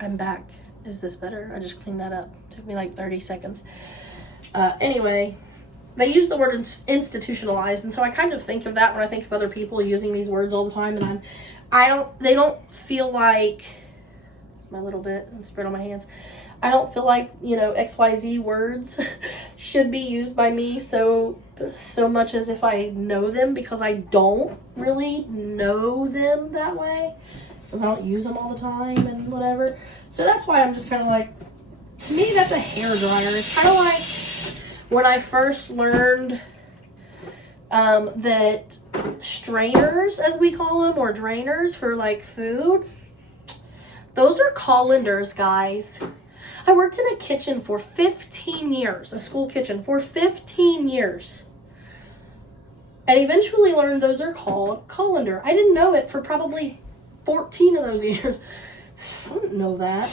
I'm back. Is this better? I just cleaned that up. Took me like 30 seconds. Anyway, they use the word institutionalized, and so I kind of think of that when I think of other people using these words all the time, and they don't feel like, my little bit and spread on my hands, I don't feel like, XYZ words should be used by me so much as if I know them, because I don't really know them that way, because I don't use them all the time and whatever. So that's why I'm just kind of like, to me, that's a hair dryer. It's kind of like when I first learned that strainers, as we call them, or drainers for like food, those are colanders, guys. I worked in a kitchen for 15 years, a school kitchen for 15 years. And eventually learned those are called colander. I didn't know it for probably 14 of those years. I didn't know that.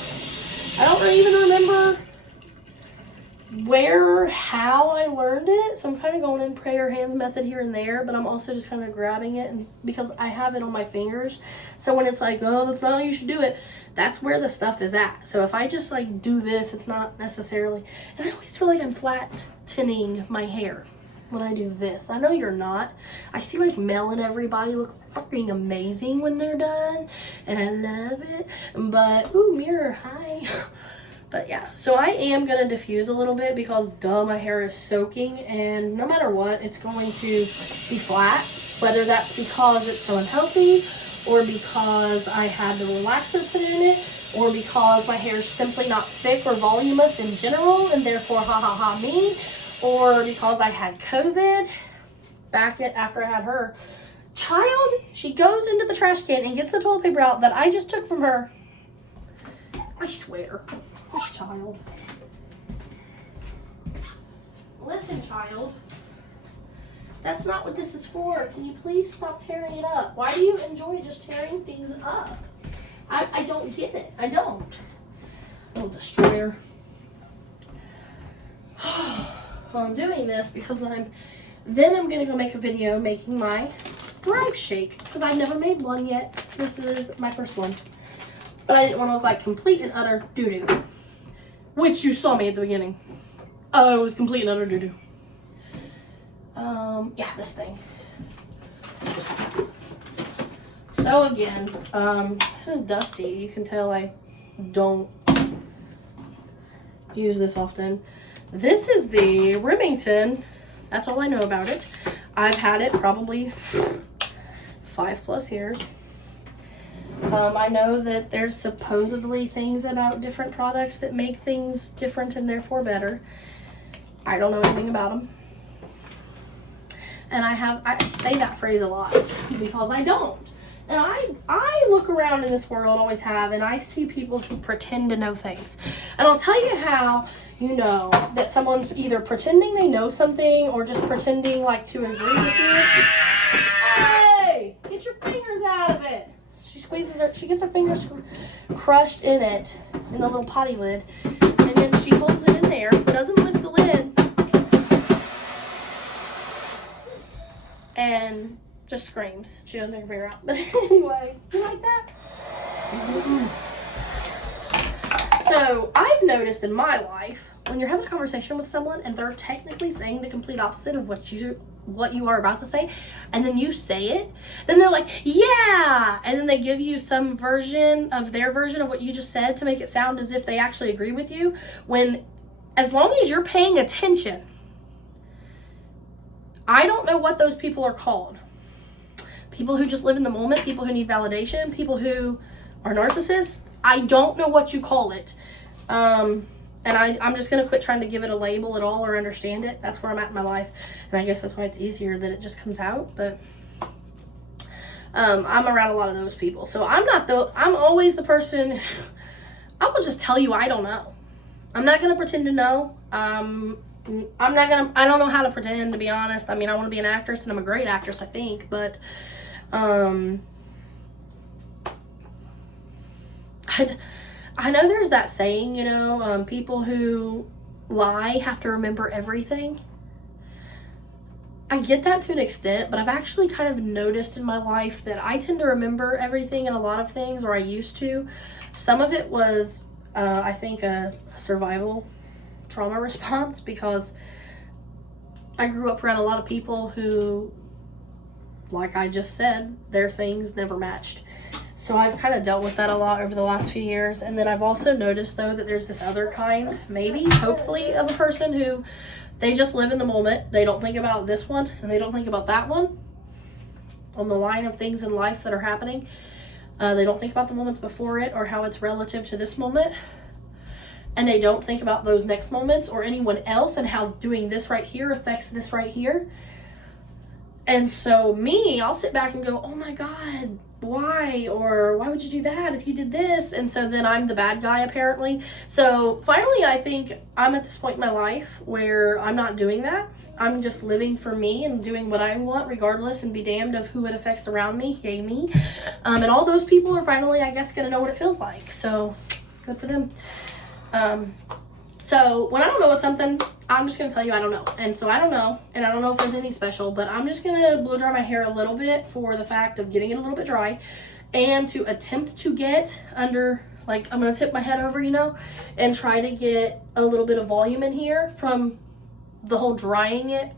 I don't really even remember where or how I learned it. So I'm kind of going in prayer hands method here and there, but I'm also just kind of grabbing it, and because I have it on my fingers. So when it's like, oh, that's not how you should do it, that's where the stuff is at. So if I just like do this, it's not necessarily, and I always feel like I'm flattening my hair when I do this. I know you're not. I see like Mel and everybody look fucking amazing when they're done, and I love it. But, ooh, mirror, hi. But yeah, so I am going to diffuse a little bit because, duh, my hair is soaking, and no matter what, it's going to be flat, whether that's because it's so unhealthy, or because I had the relaxer put in it, or because my hair is simply not thick or voluminous in general, and therefore, ha ha ha me, or because I had COVID after I had her. Child, she goes into the trash can and gets the toilet paper out that I just took from her. I swear. This child. Listen, child. That's not what this is for. Can you please stop tearing it up? Why do you enjoy just tearing things up? I don't get it. I don't. Little destroyer. Well, I'm doing this because I'm going to go make a video making my Thrive Shake, because I've never made one yet. This is my first one. But I didn't want to look like complete and utter doo-doo, which you saw me at the beginning. Oh, it was complete and utter doo-doo. Yeah, this thing. So again, this is dusty. You can tell I don't use this often. This is the Remington. That's all I know about it. I've had it probably 5+ years. I know that there's supposedly things about different products that make things different and therefore better. I don't know anything about them. And I say that phrase a lot because I don't. And I look around in this world, always have, and I see people who pretend to know things. And I'll tell you how you know that someone's either pretending they know something or just pretending like to agree with you. Hey, get your fingers out of it. She gets her fingers crushed in it, in the little potty lid, and then she holds it in there, doesn't lift the lid, and just screams. She doesn't take her finger out. But anyway, you like that? So I've noticed in my life, when you're having a conversation with someone and they're technically saying the complete opposite of what you are about to say, and then you say it, then they're like, yeah, and then they give you some version of their version of what you just said to make it sound as if they actually agree with you, when, as long as you're paying attention, I don't know what those people are called. People who just live in the moment, people who need validation, people who are narcissists. I don't know what you call it. And I'm just going to quit trying to give it a label at all or understand it. That's where I'm at in my life. And I guess that's why it's easier that it just comes out. But I'm around a lot of those people. So I'm always the person, I will just tell you I don't know. I'm not going to pretend to know. I don't know how to pretend, to be honest. I mean, I want to be an actress, and I'm a great actress, I think. But I know there's that saying, people who lie have to remember everything. I get that to an extent, but I've actually kind of noticed in my life that I tend to remember everything and a lot of things, or I used to. Some of it was, I think, a survival trauma response, because I grew up around a lot of people who, like I just said, their things never matched. So I've kind of dealt with that a lot over the last few years. And then I've also noticed, though, that there's this other kind, maybe, hopefully, of a person who they just live in the moment. They don't think about this one and they don't think about that one on the line of things in life that are happening. They don't think about the moments before it or how it's relative to this moment. And they don't think about those next moments or anyone else and how doing this right here affects this right here. And so I'll sit back and go, oh my God, why? Or why would you do that if you did this? And so then I'm the bad guy, apparently. So finally, I think I'm at this point in my life where I'm not doing that. I'm just living for me and doing what I want regardless, and be damned of who it affects around me. Yay me. And all those people are finally, I guess, going to know what it feels like. So good for them. So when I don't know what's something, I'm just going to tell you I don't know. And so I don't know, and I don't know if there's anything special, but I'm just going to blow dry my hair a little bit for the fact of getting it a little bit dry, and to attempt to get under, like, I'm going to tip my head over, and try to get a little bit of volume in here from the whole drying it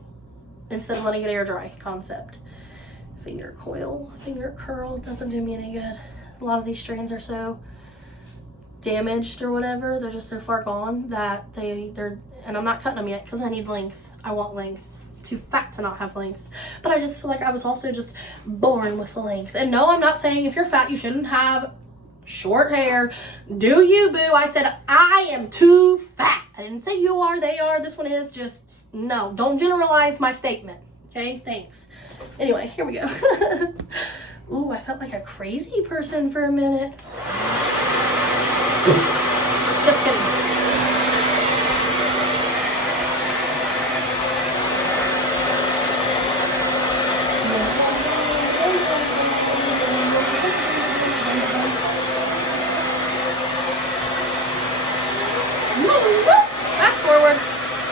instead of letting it air dry concept. Finger coil, finger curl, doesn't do me any good. A lot of these strands are so damaged or whatever, they're just so far gone that they're, and I'm not cutting them yet because I need length. I want length. Too fat to not have length. But I just feel like I was also just born with the length. And no, I'm not saying if you're fat you shouldn't have short hair. Do you, boo? I said I am too fat. I didn't say you are, they are, this one is. Just no, don't generalize my statement. Okay, thanks. Anyway, here we go. Ooh, I felt like a crazy person for a minute.